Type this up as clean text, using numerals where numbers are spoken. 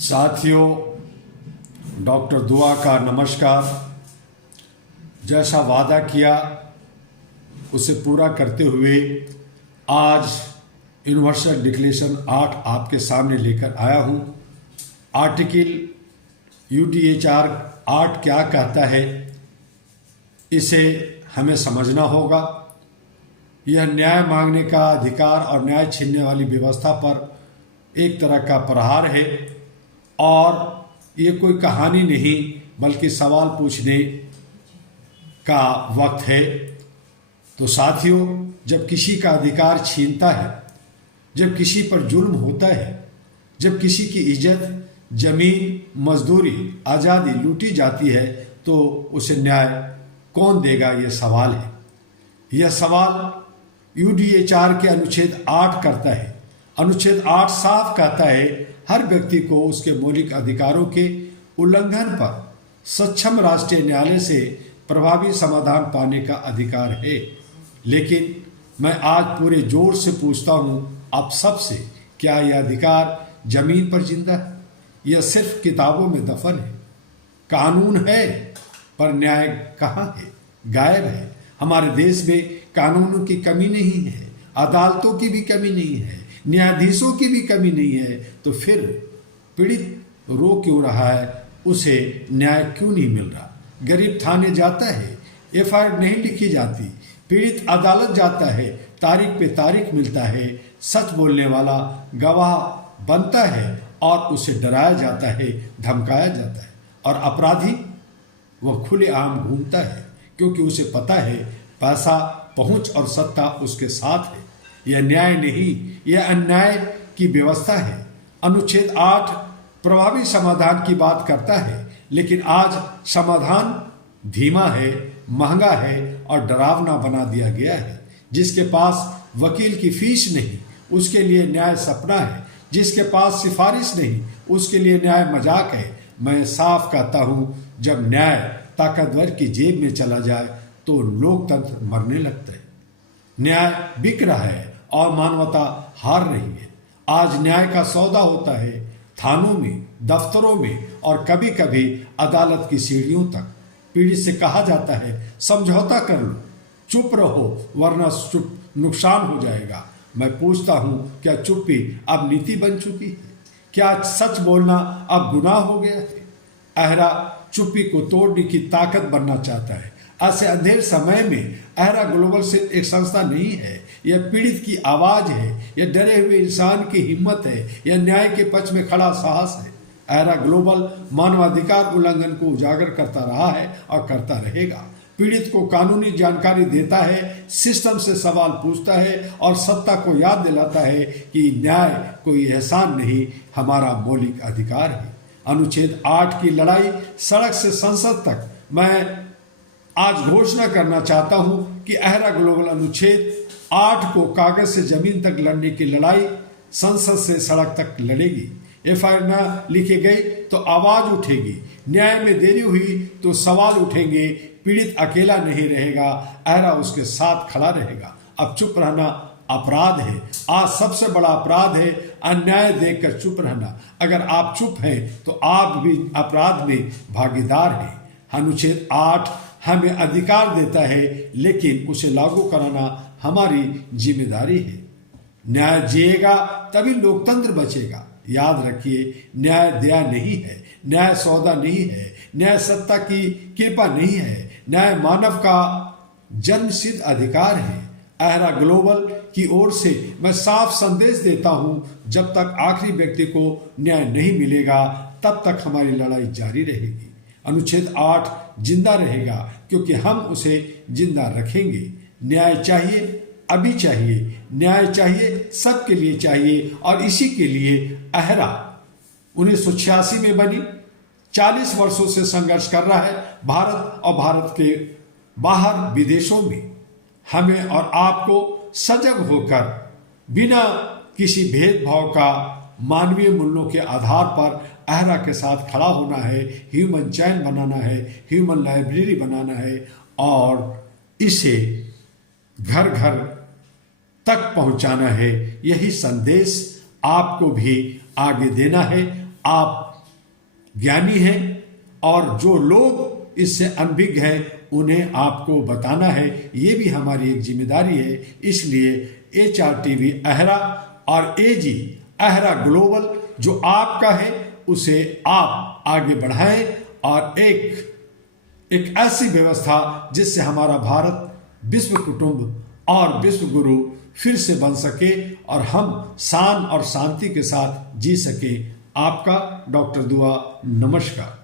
साथियों, डॉक्टर दुआ का नमस्कार। जैसा वादा किया उसे पूरा करते हुए आज यूनिवर्सल डिक्लेरेशन 8 आपके सामने लेकर आया हूँ। आर्टिकल यूडीएचआर 8 क्या कहता है, इसे हमें समझना होगा। यह न्याय मांगने का अधिकार और न्याय छीनने वाली व्यवस्था पर एक तरह का प्रहार है और ये कोई कहानी नहीं बल्कि सवाल पूछने का वक्त है। तो साथियों, जब किसी का अधिकार छीनता है, जब किसी पर जुल्म होता है, जब किसी की इज्जत, जमीन, मजदूरी, आज़ादी लूटी जाती है तो उसे न्याय कौन देगा, यह सवाल है। यह सवाल यूडीएचआर के अनुच्छेद 8 करता है। अनुच्छेद 8 साफ कहता है, हर व्यक्ति को उसके मौलिक अधिकारों के उल्लंघन पर सक्षम राष्ट्रीय न्यायालय से प्रभावी समाधान पाने का अधिकार है। लेकिन मैं आज पूरे जोर से पूछता हूं आप सबसे, क्या यह अधिकार जमीन पर जिंदा है? यह सिर्फ किताबों में दफन है। कानून है पर न्याय कहाँ है? गायब है। हमारे देश में कानूनों की कमी नहीं है, अदालतों की भी कमी नहीं है, न्यायाधीशों की भी कमी नहीं है। तो फिर पीड़ित रो क्यों रहा है? उसे न्याय क्यों नहीं मिल रहा? गरीब थाने जाता है, एफआईआर नहीं लिखी जाती। पीड़ित अदालत जाता है, तारीख पे तारीख मिलता है। सच बोलने वाला गवाह बनता है और उसे डराया जाता है, धमकाया जाता है। और अपराधी वह खुलेआम घूमता है क्योंकि उसे पता है पैसा, पहुंच और सत्ता उसके साथ है। यह न्याय नहीं, यह अन्याय की व्यवस्था है। अनुच्छेद 8 प्रभावी समाधान की बात करता है, लेकिन आज समाधान धीमा है, महंगा है और डरावना बना दिया गया है। जिसके पास वकील की फीस नहीं, उसके लिए न्याय सपना है। जिसके पास सिफारिश नहीं, उसके लिए न्याय मजाक है। मैं साफ कहता हूं, जब न्याय ताकतवर की जेब में चला जाए तो लोकतंत्र मरने लगता है। न्याय बिक रहा है और मानवता हार रही है। आज न्याय का सौदा होता है थानों में, दफ्तरों में और कभी कभी अदालत की सीढ़ियों तक। पीड़ित से कहा जाता है समझौता कर लो, चुप रहो वरना चुप नुकसान हो जाएगा। मैं पूछता हूं, क्या चुप्पी अब नीति बन चुकी है? क्या सच बोलना अब गुनाह हो गया है? अहरा चुप्पी को तोड़ने की ताकत बनना चाहता है। ऐसे अंधेर समय में अहरा ग्लोबल से एक संस्था नहीं है, यह पीड़ित की आवाज है, यह डरे हुए इंसान की हिम्मत है, यह न्याय के पक्ष में खड़ा साहस है। अहरा ग्लोबल मानवाधिकार उल्लंघन को उजागर करता रहा है और करता रहेगा। पीड़ित को कानूनी जानकारी देता है, सिस्टम से सवाल पूछता है और सत्ता को याद दिलाता है कि न्याय कोई एहसान नहीं, हमारा मौलिक अधिकार है। अनुच्छेद 8 की लड़ाई सड़क से संसद तक। मैं आज घोषणा करना चाहता हूं कि अहरा ग्लोबल अनुच्छेद 8 को कागज से जमीन तक लड़ने की लड़ाई संसद से सड़क तक लड़ेगी। एफआईआर न लिखी गई तो आवाज उठेगी, न्याय में देरी हुई तो सवाल उठेंगे। पीड़ित अकेला नहीं रहेगा, अहरा उसके साथ खड़ा रहेगा। अब चुप रहना अपराध है। आज सबसे बड़ा अपराध है अन्याय देखकर चुप रहना। अगर आप चुप हैं तो आप भी अपराध में भागीदार हैं। अनुच्छेद 8 हमें अधिकार देता है, लेकिन उसे लागू कराना हमारी जिम्मेदारी है। न्याय जिएगा तभी लोकतंत्र बचेगा। याद रखिए, न्याय दया नहीं है, न्याय सौदा नहीं है, न्याय सत्ता की कृपा नहीं है, न्याय मानव का जन्मसिद्ध अधिकार है। अहरा ग्लोबल की ओर से मैं साफ संदेश देता हूं, जब तक आखिरी व्यक्ति को न्याय नहीं मिलेगा तब तक हमारी लड़ाई जारी रहेगी। अनुच्छेद 8 जिंदा रहेगा क्योंकि हम उसे जिंदा रखेंगे। न्याय चाहिए, अभी चाहिए, न्याय चाहिए, सबके लिए चाहिए। और इसी के लिए अहरा 1986 में बनी, 40 वर्षों से संघर्ष कर रहा है भारत और भारत के बाहर विदेशों में। हमें और आपको सजग होकर बिना किसी भेदभाव का मानवीय मूल्यों के आधार पर अहरा के साथ खड़ा होना है, ह्यूमन चैन बनाना है, ह्यूमन लाइब्रेरी बनाना है और इसे घर घर तक पहुंचाना है। यही संदेश आपको भी आगे देना है। आप ज्ञानी हैं और जो लोग इससे अनभिज्ञ हैं उन्हें आपको बताना है, ये भी हमारी एक जिम्मेदारी है। इसलिए HRTV अहरा और AG अहरा ग्लोबल जो आपका है उसे आप आगे बढ़ाएं और एक ऐसी व्यवस्था जिससे हमारा भारत विश्व कुटुंब और विश्व गुरु फिर से बन सके और हम शान और शांति के साथ जी सके। आपका डॉक्टर दुआ, नमस्कार।